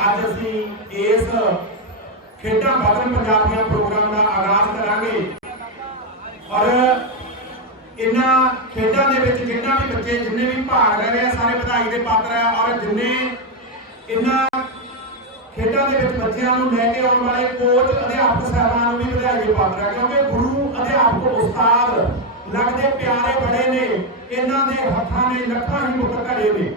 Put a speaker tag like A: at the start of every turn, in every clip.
A: ਅੱਜ ਅਸੀਂ ਇਸ ਖੇਡਾਂ ਬਦਲ ਪੰਜਾਬੀਆਂ ਪ੍ਰੋਗਰਾਮ ਦਾ ਆਗਾਜ਼ ਕਰਾਂਗੇ। ਔਰ ਇਹਨਾਂ ਖੇਡਾਂ ਦੇ ਵਿੱਚ ਜਿੰਨਾ ਵੀ ਬੱਚੇ, ਜਿੰਨੇ ਵੀ ਭਾਗ ਲੈ ਰਹੇ ਆ, ਸਾਰੇ ਵਧਾਈ ਦੇ ਪਾਤਰ ਆ। ਔਰ ਜਿੰਨੇ ਇਹਨਾਂ ਖੇਡਾਂ ਦੇ ਵਿੱਚ ਬੱਚਿਆਂ ਨੂੰ ਲੈ ਕੇ ਆਉਣ ਵਾਲੇ ਕੋਚ ਅਧਿਆਪਕ ਸਾਹਿਬਾਨ ਨੂੰ ਵੀ ਵਧਾਈ ਦੇ ਪਾਤਰ ਆ। ਕਿਉਂਕਿ ਗੁਰੂ ਅਧਿਆਪਕ ਉਸਤਾਦ ਲੱਗਦੇ ਪਿਆਰੇ ਬੜੇ ਨੇ। ਇਹਨਾਂ ਦੇ ਹੱਥਾਂ ਨੇ ਲੱਖਾਂ ਹੀ ਮੁੱਖ ਘੜੇ ਨੇ।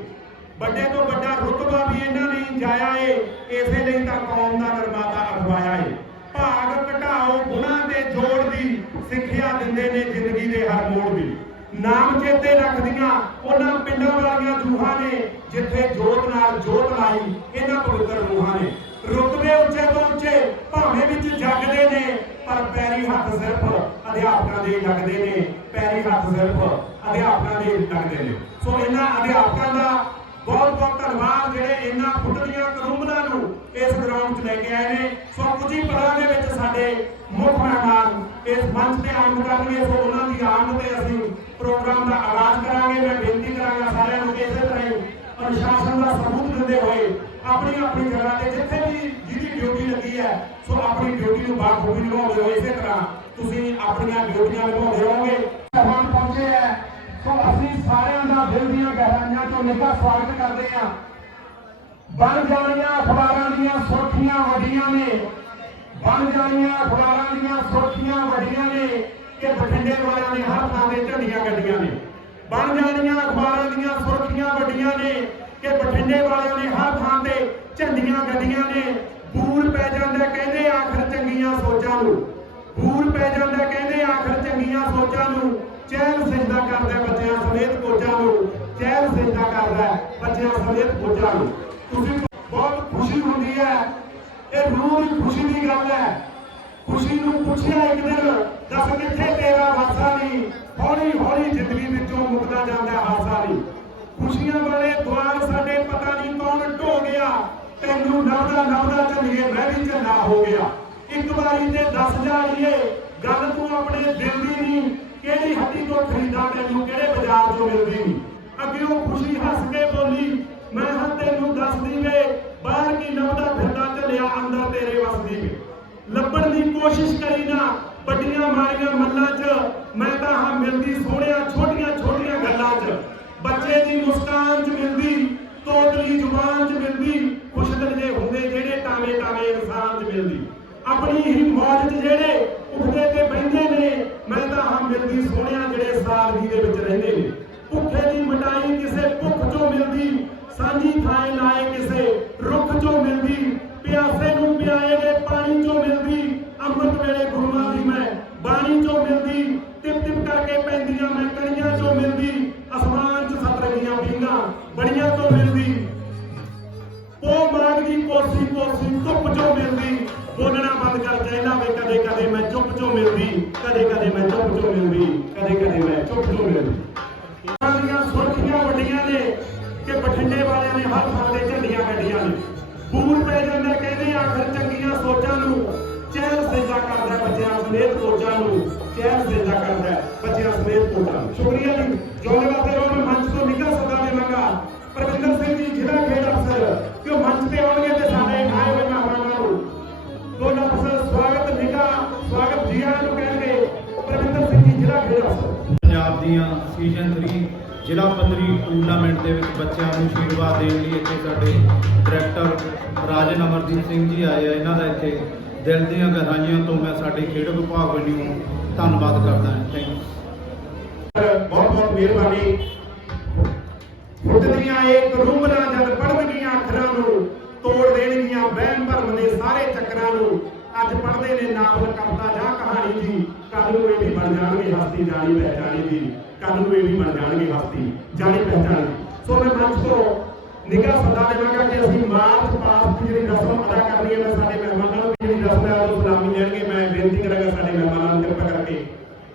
A: ਵੱਡੇ ਤੋਂ ਵੱਡਾ ਰੁਤਬਾ ਵੀ ਇਹਨਾਂ ਨੇ ਜਾਇਆ ਏ, ਇਸੇ ਲਈ ਤਾਂ ਕੌਮ ਦਾ ਨਿਰਮਾਤਾ ਅਖਵਾਇਆ ਏ। ਭਾਗ ਘਟਾਓ ਗੁਣਾ ਦੇ ਜੋੜ ਦੀ ਸਿੱਖਿਆ ਦਿੰਦੇ ਨੇ ਜ਼ਿੰਦਗੀ ਦੇ ਹਰ ਮੋੜ ਦੀ। ਨਾਮ ਚੇਤੇ ਰੱਖਦੀਆਂ ਉਹਨਾਂ ਪਿੰਡਾਂ ਵਾਲੀਆਂ ਜੂਹਾਂ ਨੇ, ਜਿੱਥੇ ਜੋਤ ਨਾਲ ਜੋਤ ਲਾਈ ਇਹਨਾਂ ਪਵਿੱਤਰ ਰੂਹਾਂ ਨੇ। ਰੁਤਬੇ ਉੱਚੇ ਤੋਂ ਉੱਚੇ ਭਾਵੇਂ ਵਿੱਚ ਜਗਦੇ ਨੇ, ਪਰ ਪੈਰੀ ਹੱਥ ਸਿਰਫ ਅਧਿਆਪਕਾਂ ਦੇ ਲੱਗਦੇ ਨੇ, ਪੈਰੀ ਹੱਥ ਸਿਰਫ ਅਧਿਆਪਕਾਂ ਦੇ ਲੱਗਦੇ ਨੇ। ਸੋ ਇਹਨਾਂ ਅਧਿਆਪਕਾਂ ਦਾ ਬਹੁਤ ਬਹੁਤ ਧੰਨਵਾਦ ਜਿਹੜੇ ਇਹਨਾਂ ਫੁੱਟਦੀਆਂ ਕਰੂੰਬਲਾਂ ਨੂੰ ਇਸ ਗਰਾਊਂਡ 'ਚ ਲੈ ਕੇ ਆਏ ਨੇ। ਸੋ ਕੁਝ ਹੀ ਪਲਾਂ ਦੇ ਵਿੱਚ ਸਾਡੇ ਮੁੱਖ ਮਹਿਮਾਨ ਇਸ ਮੰਚ ਤੇ ਆਉਣ ਕਰਨਗੇ। ਸੋ ਉਹਨਾਂ ਦੀ ਆਮਦ ਤੇ ਅਸੀਂ ਪ੍ਰੋਗਰਾਮ ਦਾ ਆਗਾਜ਼ ਕਰਾਂਗੇ। ਮੈਂ ਬੇਨਤੀ ਕਰਾਂਗਾ ਸਾਰਿਆਂ ਨੂੰ ਕਿ ਇਸੇ ਤਰ੍ਹਾਂ ਹੀ ਅਨੁਸ਼ਾਸਨ ਦਾ ਸਬੂਤ ਦਿੰਦੇ ਹੋਏ ਆਪਣੀ ਆਪਣੀ ਜਗ੍ਹਾ ਤੇ ਜਿੱਥੇ ਵੀ ਜਿਹਦੀ ਡਿਊਟੀ ਲੱਗੀ ਹੈ, ਸੋ ਆਪਣੀ ਡਿਊਟੀ ਨੂੰ ਬਾਖੂਬੀ ਨਿਭਾਉਂਦੇ ਹੋਏ ਇਸੇ ਤਰ੍ਹਾਂ ਤੁਸੀਂ ਆਪਣੀਆਂ ਡਿਊਟੀਆਂ ਨਿਭਾਉਂਦੇ ਰਹੋਗੇ। ਸਾਰਿਆਂ ਦਾ ਦਿਲ ਦੀਆਂ ਗਹਿਰਾਈਆਂ ਤੋਂ ਨਿੱਘਾ ਸਵਾਗਤ ਕਰਦੇ ਹਾਂ। ਬਣ ਜਾਣੀਆਂ ਅਖਬਾਰਾਂ ਦੀਆਂ ਸੁਰਖੀਆਂ ਵੱਡੀਆਂ ਨੇ। ਬਣ ਜਾਣੀਆਂ ਅਖਬਾਰਾਂ ਦੀਆਂ ਸੁਰਖੀਆਂ ਵੱਡੀਆਂ ਨੇ। ਕਿ ਬਠਿੰਡੇ ਵਾਲਿਆਂ ਨੇ ਹਰ ਥਾਂ ਤੇ ਝੰਡੀਆਂ ਗੱਡੀਆਂ ਨੇ। ਬਣ ਜਾਣੀਆਂ ਅਖਬਾਰਾਂ ਦੀਆਂ ਸੁਰਖੀਆਂ ਵੱਡੀਆਂ ਨੇ। ਕਿ ਬਠਿੰਡੇ ਵਾਲਿਆਂ ਨੇ ਹਰ ਥਾਂ ਤੇ ਝੰਡੀਆਂ ਗੱਡੀਆਂ ਨੇ। ਬੂਰ ਪੈ ਜਾਂਦਾ ਕਹਿੰਦੇ ਆਖਰ ਚੰਗੀਆਂ ਸੋਚਾਂ ਨੂੰ। ਬੂਰ ਪੈ ਜਾਂਦਾ ਕਹਿੰਦੇ ਆਖਰ ਚੰਗੀਆਂ ਸੋਚਾਂ ਨੂੰ। ਚਹਿਲ ਸਿਜਦਾ ਕਰਦਾ ਬੱਚਿਆਂ ਸਮੇਤ ਕੋਚਾਂ ਨੂੰ, ਚਹਿਲ ਸਿਜਦਾ ਕਰਦਾ ਬੱਚਿਆਂ ਸਮੇਤ ਕੋਚਾਂ ਨੂੰ। ਤੁਸੀਂ ਬਹੁਤ ਖੁਸ਼ੀ ਹੁੰਦੀ ਹੈ। ਇਹ ਰੂਹ ਦੀ ਖੁਸ਼ੀ ਦੀ ਗੱਲ ਹੈ। ਖੁਸ਼ੀ ਨੂੰ ਪੁੱਛਿਆ ਇੱਕ ਦਿਨ, ਦੱਸ ਕਿੱਥੇ ਤੇਰਾ ਹਾਸਾ ਨਹੀਂ, ਹੌਲੀ ਹੌਲੀ ਜ਼ਿੰਦਗੀ ਵਿੱਚੋਂ ਮੁੱਕਦਾ ਜਾਂਦਾ ਹਾਸਾ ਨਹੀਂ। ਖੁਸ਼ੀਆਂ ਵਾਲੇ ਦੁਆਰ ਸਾਡੇ ਪਤਾ ਨਹੀਂ ਕੌਣ ਢੋ ਗਿਆ, ਤੈਨੂੰ ਨਵਦਾ ਨਵਦਾ ਚੱਲੀਏ ਮੈਂ ਵੀ ਝੰਡਾ ਹੋ ਗਿਆ। ਇੱਕ ਵਾਰੀ ਤੇ ਦੱਸ ਜਾਣੀਏ ਗੱਲ ਤੂੰ ਆਪਣੇ ਦਿਲ ਦੀ ਨਹੀਂ ਖਰੀਦਾ ਤੈਨੂੰ? ਕਿਹੜੇ ਬਾਜ਼ਾਰ ਤੋਂ ਮਿਲਦੀ? ਅੱਗੇ ਉਹ ਖੁਸ਼ੀ ਹੱਸ ਕੇ ਬੋਲੀ, ਮੈਂ ਹਾਂ ਤੈਨੂੰ ਦੱਸਦੀ ਵੇ, ਬਾਹਰ ਕੀ ਨਵਦਾ ਫਿਰਦਾ ਚੱਲਿਆ ਅੰਦਰ ਤੇਰੇ ਵਸਦੀ ਵੇ। ਲੱਭਣ ਦੀ ਕੋਸ਼ਿਸ਼ ਕਰੀ ਨਾ, ਵੱਡੀਆਂ ਮਾਰੀਆਂ ਮੱਲਾਂ 'ਚ, ਮੈਂ ਤਾਂ ਹਾਂ ਮਿਲਦੀ ਸੋਹਣਿਆ ਛੋਟੀਆਂ ਛੋਟੀਆਂ ਗੱਲਾਂ 'ਚ। ਬੱਚੇ ਦੀ ਮੁਸਕਾਨ 'ਚ ਮਿਲਦੀ, ਤੋਤਲੀ ਜ਼ੁਬਾਨ 'ਚ ਮਿਲਦੀ ਖੁਸ਼ਦਲ ਜੇ ਹੁੰਦੇ ਜਿਹੜੇ ਟਾਵੇਂ ਟਾਵੇਂ ਇਨਸਾਨ 'ਚ ਮਿਲਦੀ। ਆਪਣੀ ਹੀ ਮੌਜ 'ਚ ਜਿਹੜੇ ਉੱਠਦੇ ਤੇ ਬਹਿੰਦੇ ਨੇ ਮੈਂ ਤਾਂ ਹਾਂ ਮਿਲਦੀ ਸੋਹਣਿਆ ਜਿਹੜੇ ਸਾਦਗੀ ਦੇ ਵਿੱਚ ਰਹਿੰਦੇ ਨੇ, ਭੁੱਖੇ ਦੀ ਮਟਾਈ ਕਿਸੇ ਭੁੱਖ 'ਚੋਂ ਮਿਲਦੀ, ਸਾਂਝੀ ਥਾਂ ਲਾਏ ਕਿਸੇ ਰੁੱਖ 'ਚੋਂ ਮਿਲਦੀ, ਪਿਆਸੇ ਨੂੰ ਪਿਆਏ ਗਏ ਪਾਣੀ 'ਚੋਂ ਮਿਲਦੀ, ਅੰਮ੍ਰਿਤ ਵੇਲੇ ਗੁਰੂਆਂ ਦੀ ਮੈਂ ਬਾਣੀ 'ਚੋਂ ਮਿਲਦੀ ਟਿਪ ਟਿਪ ਕਰਕੇ ਪੈਂਦੀਆਂ ਮੈਂ ਕਣੀਆਂ 'ਚੋਂ ਮਿਲਦੀ, ਅਸਮਾਨ 'ਚ ਸਤਰੰਗੀਆਂ ਪੀਂਘਾਂ ਬੜੀਆਂ ਤੋਂ ਮਿਲਦੀ। ਉਹ ਮੰਗਦੀ ਕੋਸੀ ਕੋਸੀ ਧੁੱਪ 'ਚੋਂ ਮਿਲਦੀ, ਬੋਲਣਾ ਬੰਦ ਕਰ ਚਾਹੀਦਾ ਵੇ ਕਦੇ ਕਦੇ ਮੈਂ ਚੁੱਪ 'ਚੋਂ ਮਿਲਦੀ। ਕਦੇ ਕਦੇ ਮੈਂ ਚੁੱਪ 'ਚੋਂ ਮਿਲਦੀ ਕਦੇ ਕਦੇ ਮੈਂ ਚੁੱਪ 'ਚੋਂ ਮਿਲਦੀ। ਉਹਨਾਂ ਦੀਆਂ ਸੁਰਖੀਆਂ ਵੱਡੀਆਂ ਨੇ ਕਿ ਬਠਿੰਡੇ ਵਾਲਿਆਂ ਨੇ ਹਰ ਥਾਂ ਤੇ ਝੰਡੀਆਂ ਗੱਡੀਆਂ ਨੇ। ਬੂਰ ਪੈ ਜਾਂਦਾ ਕਹਿੰਦੇ ਆਖਰ ਚੰਗੀਆਂ ਸੋਚਾਂ ਨੂੰ ਚਹਿਲ ਸਿੱਧਾ ਕਰਦਾ ਬੱਚਿਆਂ ਸਮੇਤ ਸੋਚਾਂ ਨੂੰ, ਚਹਿਲ ਸਿੱਧਾ ਕਰਦਾ ਬੱਚਿਆਂ ਸਮੇਤ ਕੋਚਾਂ ਨੂੰ। ਸ਼ੁਕਰੀਆ ਜੀ। ਜੋਲੇ ਵਾਸਤੇ ਰੋਣ ਮੰਚ ਤੋਂ ਨਿਕਲ ਸਦਾ ਦੇਵਾਂਗਾ ਮੰਗਾ। ਸਿੰਘ ਜੀ, ਜ਼ਿਲ੍ਹਾ ਖੇਡ ਅਫਸਰ ਕਿ ਉਹ ਮੰਚ ਤੇ ਆਉਣਗੇ ਤੇ
B: ਸੀਜ਼ਨ 3 ਜ਼ਿਲ੍ਹਾ ਪੱਧਰੀ ਟੂਰਨਾਮੈਂਟ ਦੇ ਵਿੱਚ ਬੱਚਿਆਂ ਨੂੰ ਅਸ਼ੀਰਵਾਦ ਦੇਣ ਲਈ ਇੱਥੇ ਸਾਡੇ ਡਾਇਰੈਕਟਰ ਰਾਜਨ ਅਮਰਜੀਤ ਸਿੰਘ ਜੀ ਆਏ ਆ। ਇਹਨਾਂ ਦਾ ਇੱਥੇ ਦਿਲ ਦੀਆਂ ਗਹਿਰਾਈਆਂ ਤੋਂ ਮੈਂ ਸਾਡੇ ਖੇਡ ਵਿਭਾਗ ਵੱਲੋਂ ਧੰਨਵਾਦ ਕਰਦਾ ਹਾਂ। ਥੈਂਕ ਯੂ
A: ਬਹੁਤ ਬਹੁਤ ਮਿਹਰਬਾਨੀ। ਫੁੱਟਦੀਆਂ ਇੱਕ ਰੂਮਰਾਂ ਜਦ ਪੜ੍ਹਨਗੀਆਂ ਅੱਖਰਾਂ ਨੂੰ, ਤੋੜ ਦੇਣਗੀਆਂ ਵਹਿਮ ਭਰਮ ਦੇ ਸਾਰੇ ਚੱਕਰਾਂ ਨੂੰ। ਅੱਜ ਪੜ੍ਹਦੇ ਨੇ ਨਾਵਲ ਕਵਿਤਾ ਜਾਂ ਕਹਾਣੀ ਦੀ ਕੱਲ ਨੂੰ ਇਹ ਵੀ ਬਣ ਜਾਣਗੇ, ਹਸਤੀ ਜਾਣੀ, ਪਹਿਚਾਣੀ ਜੀ। ਕੱਲ ਵੀ ਬਣ ਜਾਣਗੇ ਹਸਤੀ, ਜਾਣੀ ਪਹਿਚਾਣੀ। ਸੋ ਮੈਂ ਮੰਚ ਤੋਂ ਨਿੱਘਾ ਸਦਾ ਦੇਵਾਂਗਾ ਕਿ ਅਸੀਂ ਮਾਰਚ ਪਾਸ ਦੀ ਜਿਹੜੀ ਰਸਮ ਅਦਾ ਕਰਨੀ ਹੈ, ਮੈਂ ਸਾਡੇ ਮਹਿਮਾਨਾਂ ਨੂੰ ਜਿਹੜੀ ਰਸਮ ਹੈ ਉਹ ਸਲਾਮੀ ਦੇਣਗੇ। ਮੈਂ ਬੇਨਤੀ ਕਰਾਂਗਾ ਸਾਡੇ ਮਹਿਮਾਨਾਂ ਨੂੰ ਕਿਰਪਾ ਕਰਕੇ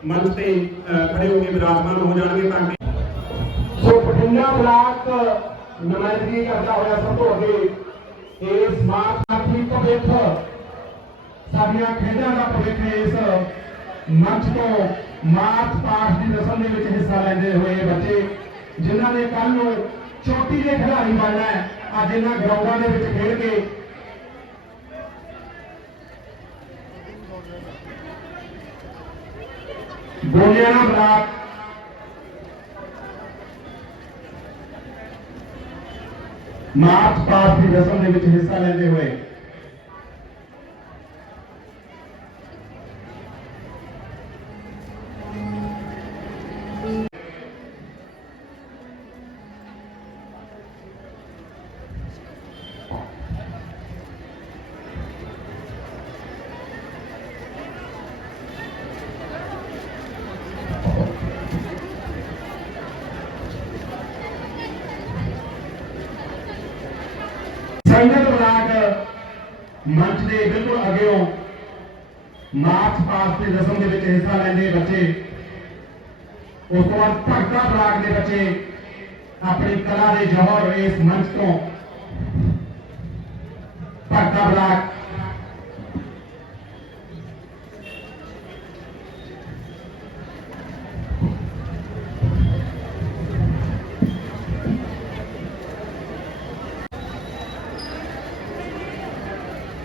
A: ਮੰਚ ਤੇ ਖੜੇ ਹੋ ਕੇ ਵਿਰਾਜਮਾਨ ਹੋ ਜਾਣਗੇ ਤਾਂ ਕਿ ਸੋ ਬਠਿੰਡਾ ਬਲਾਕ ਨੁਮਾਇੰਦਗੀ ਕਰਦਾ ਹੋਇਆ ਸਭ ਤੋਂ ਅੱਗੇ ਇਸ ਮਾਰਚ ਸਾਥੀ ਭਵਿੱਖ, ਸਾਡੀਆਂ ਖੇਡਾਂ ਦਾ ਭਵਿੱਖ ਇਸ ਮੰਚ ਤੋਂ ਮਾਰਚ ਪਾਸ ਦੀ ਰਸਮ ਦੇ ਵਿੱਚ ਹਿੱਸਾ ਲੈਂਦੇ ਹੋਏ ਬੱਚੇ, ਜਿਨ੍ਹਾਂ ਨੇ ਕੱਲ ਨੂੰ ਚੋਟੀ ਦੇ ਖਿਡਾਰੀ ਬਣਨਾ ਹੈ, ਅੱਜ ਇਹਨਾਂ ਗਰਾਊਂਡਾਂ ਦੇ ਵਿੱਚ ਖੇਡ ਕੇ ਗੋਲੀਆਣਾ ਬਲਾਕ ਮਾਰਚ ਪਾਸ ਦੀ ਰਸਮ ਦੇ ਵਿੱਚ ਹਿੱਸਾ ਲੈਂਦੇ ਹੋਏ ਸੰਗਤ ਬਲਾਕ ਮੰਚ ਦੇ ਬਿਲਕੁਲ ਅੱਗੇੋਂ ਮਾਰਚ ਪਾਸ ਦੀ ਰਸਮ ਦੇ ਵਿੱਚ ਹਿੱਸਾ ਲੈਂਦੇ ਬੱਚੇ। ਉਸ ਤੋਂ ਬਾਅਦ ਭਗਤਾ ਬਲਾਕ ਦੇ ਬੱਚੇ ਆਪਣੀ ਕਲਾ ਦੇ ਜੌਹਰ ਇਸ ਮੰਚ ਤੋਂ ਭਗਤਾ ਬਲਾਕ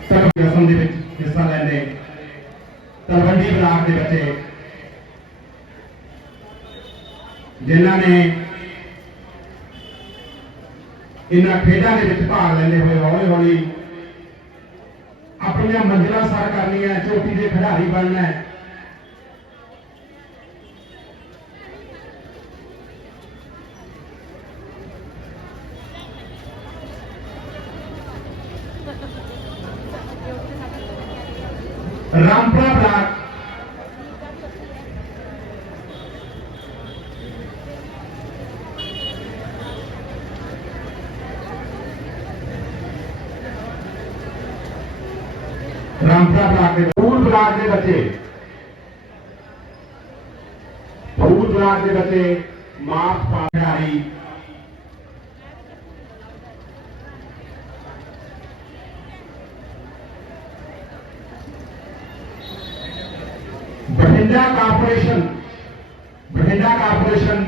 A: ਸਰਬ ਰਸਮ ਦੇ ਵਿੱਚ ਹਿੱਸਾ ਲੈਂਦੇ। ਤਲਵੰਡੀ ਬਲਾਕ ਦੇ ਬੱਚੇ। ਜਿਨ੍ਹਾਂ ਨੇ ਇਹਨਾਂ ਖੇਡਾਂ ਦੇ ਵਿੱਚ ਭਾਗ ਲੈਂਦੇ ਹੋਏ ਹੌਲੀ ਹੌਲੀ ਆਪਣੀਆਂ ਮੰਜ਼ਿਲਾਂ ਸਰ ਕਰਨੀਆਂ, ਚੋਟੀ ਦੇ ਖਿਡਾਰੀ ਬਣਨਾ ਹੈ। ਰਾਮਪੁਰਾ ਬਲਾਕ ਰਾਮਪੁਰਾ ਬਲਾਕ ਦੇ ਫੂਲ ਬਲਾਕ ਦੇ ਬੱਚੇ ਫੂਲ ਬਲਾਕ ਦੇ ਬੱਚੇ ਮਾਰਚ ਪਾਖਾਰੀ ਬਠਿੰਡਾ ਕਾਰਪੋਰੇਸ਼ਨ ਬਠਿੰਡਾ ਕਾਰਪੋਰੇਸ਼ਨ।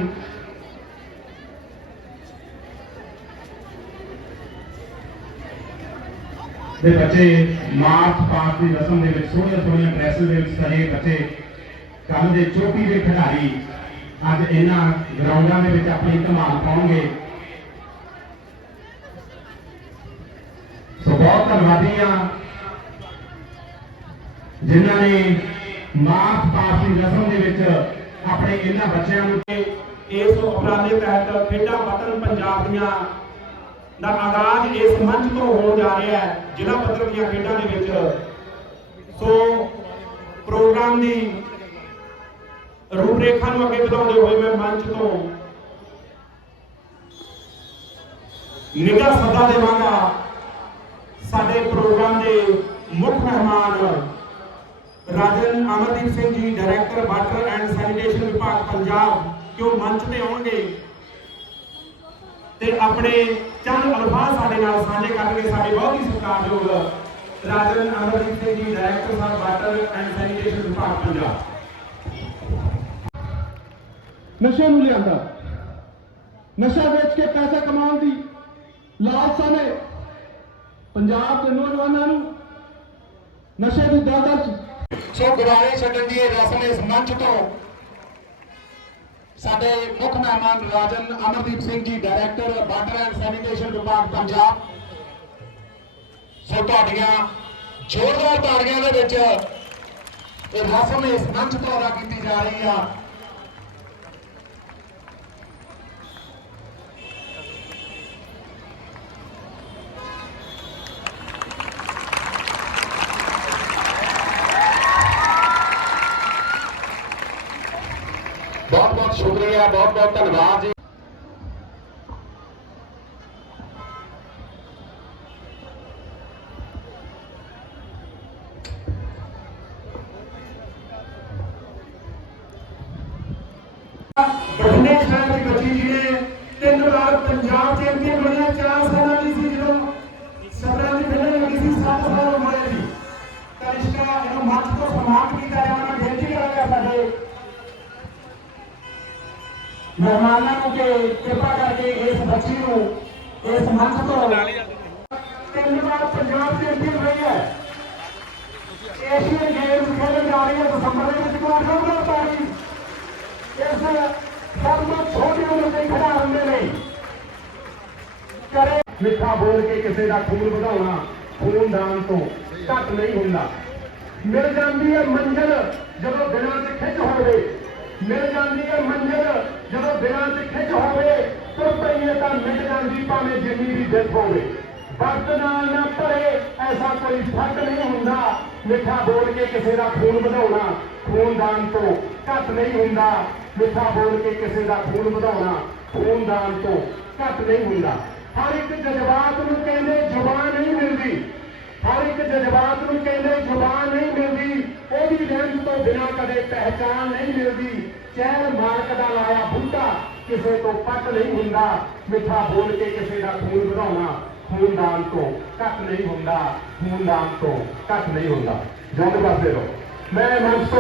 A: ਦੇ ਬੱਚੇ ਮਾਰਚ ਪਾਸ ਦੀ ਰਸਮ ਦੇ ਵਿੱਚ ਸੋਹਣੀਆਂ ਸੋਹਣੀਆਂ ਡਰੈਸ ਦੇ ਵਿੱਚ ਸਾਰੇ ਬੱਚੇ ਕੱਲ ਦੇ ਚੋਟੀ ਦੇ ਖਿਡਾਰੀ, ਅੱਜ ਇਹਨਾਂ ਗਰਾਊਂਡਾਂ ਦੇ ਵਿੱਚ ਆਪਣੀ ਧਮਾਲ ਪਾਉਣਗੇ। ਸੋ ਬਹੁਤ ਧੰਨਵਾਦੀ ਆ ਜਿਨ੍ਹਾਂ ਨੇ ਮਾਰਚ ਪਾਸ ਦੀ ਰਸਮ ਦੇ ਵਿੱਚ ਆਪਣੇ ਇਹਨਾਂ ਬੱਚਿਆਂ ਨੂੰ ਇਸ ਉਪਰਾਲੇ ਤਹਿਤ ਖੇਡਾਂ ਵਤਨ ਪੰਜਾਬ ਦੀਆਂ ਦਾ ਆਗਾਜ਼ ਇਸ ਮੰਚ ਤੋਂ ਹੋਣ ਜਾ ਰਿਹਾ ਹੈ, ਜ਼ਿਲ੍ਹਾ ਪੱਧਰ ਦੀਆਂ ਖੇਡਾਂ ਦੇ ਵਿੱਚ। ਸੋ ਪ੍ਰੋਗਰਾਮ ਦੀ ਰੂਪਰੇਖਾ ਨੂੰ ਅੱਗੇ ਵਧਾਉਂਦੇ ਹੋਏ ਮੈਂ ਮੰਚ ਤੋਂ ਨਿੱਘਾ ਸੱਦਾ ਦੇਵਾਂਗਾ। ਸਾਡੇ ਪ੍ਰੋਗਰਾਮ ਦੇ ਮੁੱਖ ਮਹਿਮਾਨ ਰਾਜਨ Amardeep Singh ji director water and sanitation ਵਿਭਾਗ ਪੰਜਾਬ ਜੋ ਮੰਚ ਤੇ ਆਉਣਗੇ? ਤੇ ਆਪਣੇ ਚੰਦ ਅਲਫਾਜ਼ ਸਾਡੇ ਨਾਲ ਸਾਂਝੇ ਕਰਨਗੇ ਸਾਡੇ ਬਹੁਤ ਹੀ ਸਤਿਕਾਰਯੋਗ ਰਾਜਨ ਅਮਰਦੀਪ ਸਿੰਘ ਜੀ ਡਾਇਰੈਕਟਰ ਸਾਹਿਬ ਵਾਟਰ ਐਂਡ ਸੈਨੀਟੇਸ਼ਨ ਵਿਭਾਗ ਪੰਜਾਬ।
C: ਨਸ਼ੇ ਨੂੰ ਲਿਆਂਦਾ। ਨਸ਼ਾ ਵੇਚ ਕੇ ਪੈਸੇ ਕਮਾਉਣ ਦੀ ਲਾਲਸਾ ਨੇ ਪੰਜਾਬ ਦੇ ਨੌਜਵਾਨਾਂ ਨੂੰ ਨਸ਼ੇ ਦੀ ਦਾਦਰ
A: ਸੋ ਗੁਬਾਰੇ ਛੱਡਣ ਦੀ ਇਹ ਰਸਮ ਇਸ ਮੰਚ ਤੋਂ ਸਾਡੇ ਮੁੱਖ ਮਹਿਮਾਨ ਰਾਜਨ Amardeep Singh ji director water and sanitation ਵਿਭਾਗ, ਪੰਜਾਬ। ਸੋ ਤੁਹਾਡੀਆਂ ਜ਼ੋਰਦਾਰ ਤਾੜੀਆਂ ਦੇ ਵਿੱਚ ਇਹ ਰਸਮ ਇਸ ਮੰਚ ਤੋਂ ਅਦਾ ਕੀਤੀ ਜਾ ਰਹੀ ਆ। ਬਹੁਤ ਬਹੁਤ ਸ਼ੁਕਰੀਆ ਬਹੁਤ ਬਹੁਤ ਧੰਨਵਾਦ ਜੀ। ਮਹਿਮਾਨਾਂ ਨੂੰ ਕਿ ਕਿਰਪਾ ਕਰਕੇ ਇਸ ਬੱਚੀ ਨੂੰ, ਇਸ ਮੰਚ ਤੋਂ ਤਿੰਨ ਵਾਰ ਪੰਜਾਬ ਚੈਂਪੀਅਨ ਰਹੀ ਹੈ। ਏਸ਼ੀਅਨ ਗੇਮਸ ਖੇਡਣ ਜਾ ਰਹੀ ਹੈ ਦਸੰਬਰ ਦੇ ਵਿੱਚ ਕੋਟਕਪੂਰਾ ਪਾਣੀ ਇਸ ਸਭ ਤੋਂ ਛੋਟੀ ਉਮਰ ਦੇ ਖਿਡਾਰਨ ਦੇ ਲਈ। ਕਰੇ ਮਿੱਠਾ ਬੋਲ ਕੇ ਕਿਸੇ ਦਾ ਖੂਨ ਵਧਾਉਣਾ, ਖੂਨ ਖੂਨਦਾਨ ਤੋਂ ਘੱਟ ਨਹੀਂ ਹੁੰਦਾ। ਮਿਲ ਜਾਂਦੀ ਹੈ ਮੰਜ਼ਿਲ ਜਦੋਂ ਦਿਲਾਂ 'ਚ ਖਿੱਚ ਹੋਵੇ। ਮਿਲ ਜਾਂਦੀ ਹੈ ਮੰਜ਼ਿਲ ਜਦੋਂ ਬਿਨਾਂ ਤੇ ਖਿੱਚ ਹੋਵੇ ਤੁਰ ਪਈਏ ਤਾਂ ਮਿਟ ਜਾਂਦੀ ਭਾਵੇਂ ਜਿੰਨੀ ਵੀ ਦਿੱਤ ਹੋਵੇ। ਵਕਤ ਨਾਲ ਨਾ ਭਰੇ, ਐਸਾ ਕੋਈ ਫ਼ਰਕ ਨਹੀਂ ਹੁੰਦਾ। ਮਿੱਠਾ ਬੋਲ ਕੇ ਕਿਸੇ ਦਾ ਖੂਨ ਵਧਾਉਣਾ, ਖੂਨਦਾਨ ਤੋਂ ਘੱਟ ਨਹੀਂ ਹੁੰਦਾ। ਮਿੱਠਾ ਬੋਲ ਕੇ ਕਿਸੇ ਦਾ ਖੂਨ ਵਧਾਉਣਾ, ਖੂਨਦਾਨ ਤੋਂ ਘੱਟ ਨਹੀਂ ਹੁੰਦਾ। ਹਰ ਇੱਕ ਜਜ਼ਬਾਤ ਨੂੰ ਕਹਿੰਦੇ ਜ਼ੁਬਾਨ ਨਹੀਂ ਮਿਲਦੀ। ਹਰ ਇੱਕ ਜਜ਼ਬਾਤ ਨੂੰ ਕਹਿੰਦੇ ਜ਼ੁਬਾਨ ਨਹੀਂ ਮਿਲਦੀ। ਉਹਦੀ ਰਹਿਮਤ ਤੋਂ ਬਿਨਾਂ ਕਦੇ ਪਹਿਚਾਨ ਨਹੀਂ ਮਿਲਦੀ। ਚਹਿਲ ਮਾਲਕ ਦਾ ਲਾਇਆ ਬੂਟਾ, ਕਿਸੇ ਤੋਂ ਪੱਟ ਨਹੀਂ ਹੁੰਦਾ। ਮਿੱਠਾ ਬੋਲ ਕੇ ਕਿਸੇ ਦਾ ਖੂਨ ਵਧਾਉਣਾ, ਖੂਨਦਾਨ ਤੋਂ ਘੱਟ ਨਹੀਂ ਹੁੰਦਾ। ਖੂਨਦਾਨ ਤੋਂ ਘੱਟ ਨਹੀਂ ਹੁੰਦਾ। ਜਦ ਪਾਸੇ ਰਹੋ। ਮੈਂ ਮੰਚ